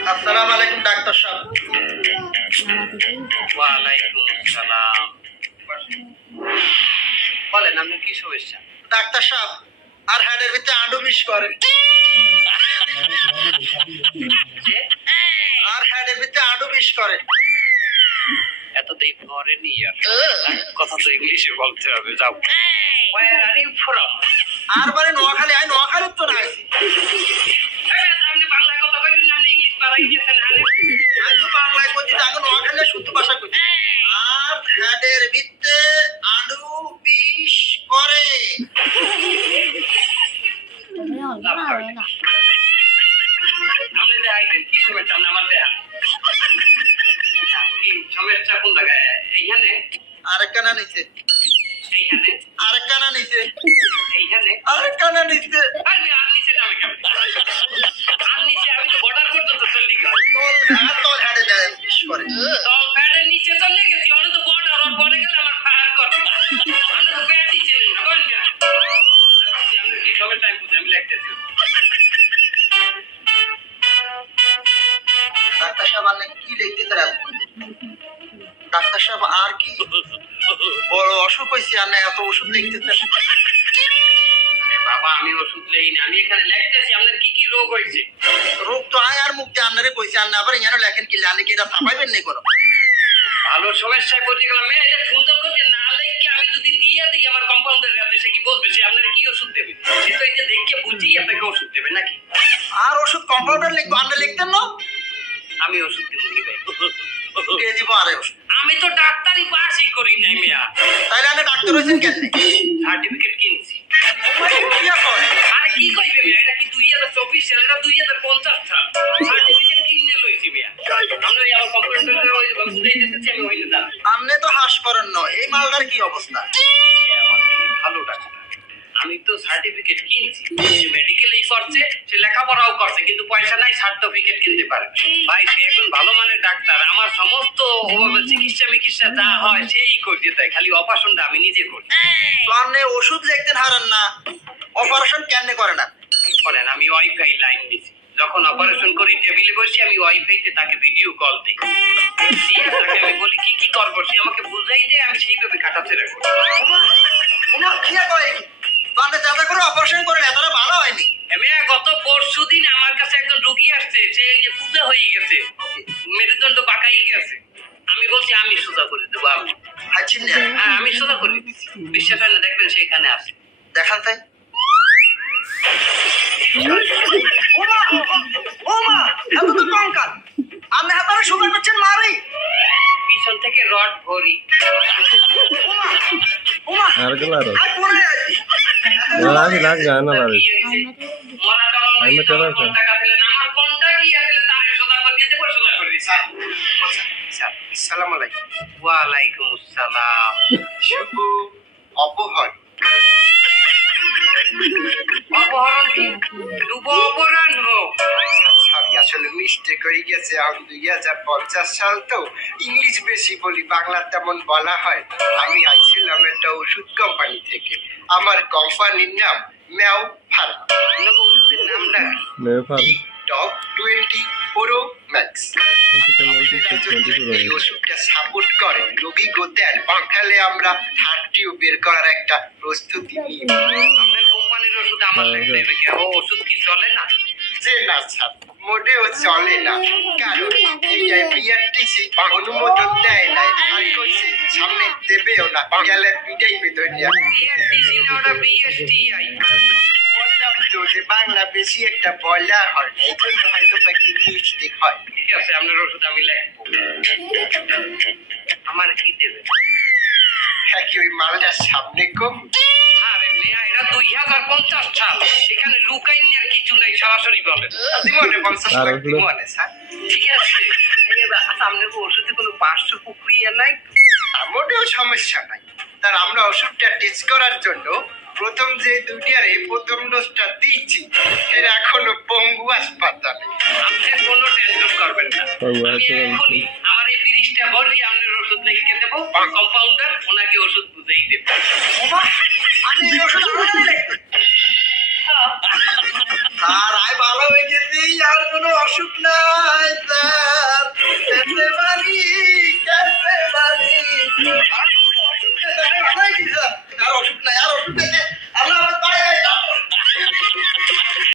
আসসালামু আলাইকুম ডাক্তার সাহেব। ওয়ালাইকুম আসসালাম। বলেন আপনি কি সমস্যা? ডাক্তার সাহেব আর হেডের ভিতরে আডু মিস করে। যে আর হেডের ভিতরে আডু মিস করে। এতদিন পরেনি আর কথা তো ইংলিশে বলতে হবে। যাও, where are you from? আর বারে নোয়াখালী, আই নোয়াখালী তো না আইছি। আপনি বাংলায় কথা কইবেন না, আপনি ইংলিশ পারাই গেছেন। আমি তো বাংলায় কইছি, আগে নোয়াখালী শুদ্ধ ভাষা কইছি। আর হেডের ভিতরে আডু মিস করে। আপনি দেখাইলেন কি সমস্যা? আপনি আমার দেখান কি সমস্যা কোন জায়গায়? এইখানে, আরেকখানা নিচে, এইখানে, আরেকখানা নিচে, এইখানে, আরেকখানা নিচে। আরে আর নিচে যাবে কেমন? আর নিচে আমি তো বর্ডার পর্যন্ত চলে গেছি। তোল হেডে মিস করে। তল প্যাডের নিচে চলে গেছি, অনেক তো বর্ডার ওর পরে গেলে আমার ফায়ার করবে। আমি তো প্যাড নিচে নেই না, বলেন না। আমি কি সবে টাইম বুঝে আমি লিখতেছি। ডাক্তার সাহেব আপনি কি লিখতেছেন এখন? ডাক্তার সাহেব আর কি বড় অসুখ হয়েছে আর না এত ওষুধ লিখতেছেন? আরে বাবা, আমি ওষুধ লেই না, আমি এখানে লিখতেছি আপনার কি কি রোগ হয়েছে। রোগ তো আয় আর মুখ দিয়ে আন্নারে কইছে, আর না আবার এখানে লেখেন কি জানি কি এটা ছাপাইবেন নি কোনো? ভালো সমস্যায় পড়ে গেলাম। এটা সুন্দর করে না লিখে আমি যদি দিয়ে দিই আমার কম্পাউন্ডারের হাতে, সে কি বলবে? সে আপনার কি ওষুধ দেবে? সে তো এটা দেখে বুঝিয়ে আপনাকে ওষুধ দেবে নাকি? আর ওষুধ কম্পাউন্ডার লিখবো, আপনি লিখতেন না? আমি ওষুধ দিব কি ভাই? দিয়ে দিব আরে ওষুধ। আমি তো ডাক্তারি পাসই করি নাই মিয়া, তাইলে আপনি ডাক্তার হয়েছেন কেন? সার্টিফিকেট কিনছি। কি করে? আরে কি কইবে মিয়া? এটা কি 2024 সাল? এটা 2050 সাল। সার্টিফিকেট কিনে লইছি মিয়া। আমরা আমার কম্পিউটারে ওই বুঝাই দিতেছি, আমি হইলে না। আপনি তো হাস করেন না, এই মালদার কি অবস্থা? আমার থেকে ভালো ডাক্তার। আমি তো সার্টিফিকেট কিনছি, মেডিকেলই করছে, সে লেখাপড়াও করছে, কিন্তু পয়সা নাই সার্টিফিকেট কিনতে পারে। ভাই সে এখন ভালো মানের ডাক্তার, আমার সমস্ত চিকিৎসা যা হয় সেই করে দেয়, খালি অপারেশনটা আমি নিজে করি। তো আপনি ওষুধ লিখতেন হারান না, অপারেশন কেন করে না? করেন, আমি ওয়াইফাই লাইন দিছি, যখন অপারেশন করি টেবিলে বসে আমি ওয়াইফাইতে তাকে ভিডিও কল দিই, দিয়ে তাকে আমি বলি কি কি করবো, সে আমাকে বুঝাই দেয়, আমি সেইভাবে কাটাছেড়া করি। ওমা কি করে? তো আপনি যাতে করে অপারেশন করেন, এতটা ভালো হয়নি? গত পরশুদিন আমার কাছে একজন রোগী আসছে, সে পূজা হয়ে গেছে, মেরুদণ্ড বাঁকাই গেছে। আমি বলছি আমি সোজা করে দেবো। আমি হাইছেন না? হ্যাঁ, আমি সোজা করে দিচ্ছি। বিশ্বাস হয় না? দেখবেন সেখানে আছে। দেখান তাই। ওমা ওমা এত তো কঙ্কাল, আপনি হাতারে সুগার করছেন মারি। পিছন থেকে রড ভরি। ওমা ওমা আর গেলার আর পড়ে যাচ্ছি। লাগ লাগ যায় না লাগ মরা টাকা আমি লইয়া তো আমার রাখছি। কোনটা কাটলে না, আমার কোনটা কি আসলে তারে সোজা করে দিতে বলে সোজা করে দিছি। আসসালামু আলাইকুম। ওয়ালাইকুম আসসালাম। শুভ অপহরণ। অপহরণ কি? শুভ অপহরণ হোক। সরি, আসলে মিস্টেক হয়ে গেছে। এখন 2050 সাল তো, ইংলিশ বেশি বলি, বাংলা তেমন বলা হয়। আমি আইছিলাম একটা ওষুধ কোম্পানি থেকে। আমার কোম্পানির নাম ম্যাও ফার্মা। আপনাকে ওষুধের নামটা কি? নেফার টিকটক 20 প্রো ম্যাক্স। এই ওষুধটা সাপোর্ট করে রোগী গোতেন পাখালে আমরা থার্ড টিউব বের করার একটা প্রস্তুতি নিই। আপনার কোম্পানির ওষুধ আমার লাগবে কি? ও ওষুধ কি চলে না? যে না স্যার, মোটেও চলে না, কারণ এই বিআরটিসি অনুমোদন দেয় না, আর কইছে সামনে দেবেও না, গেলে পিটাই বেদনিয়া। বিএসটিসি না, ওটা বিএসটিআই। বললাম তো যে বাংলা বেশি একটা বলা হয় না, এই জন্য হয়তো বা একটু মিস্টেক হয়। ঠিক আছে, আপনার ওষুধ আমি লিখবো। আমার কি দেবে? হ্যাঁ, কি ওই মালটার সামনে কম? আরে মেয়া, এটা 2050 সাল, এখানে লুকাই নেওয়ার কিছু নাই, সরাসরি বলেন। জীবনে 50 লাখ জীবনে স্যার। ঠিক আছে, আচ্ছা আপনার ওষুধে কোনো পার্শ্ব প্রক্রিয়া নাই? মোটেও সমস্যা নাই। তার আমরা ওষুধটা টেস্ট করার জন্য প্রথম যে দুটিয়ারে প্রথম ডোজটা দিচ্ছি, এর এখনো পঙ্গু হাসপাতালে। আপনি কোনো টেনশন করবেন না, আমি এখনই আমার এই 30টা ভরি আপনার ওষুধ লিখে দেবো, কম্পাউন্ডার ওনাকে ওষুধ বুঝাই দেবে। আমি এই ওষুধ আমাকে লিখতে আর আয় ভালো হয়ে গেছি, আর কোনো অসুখ নাই। কি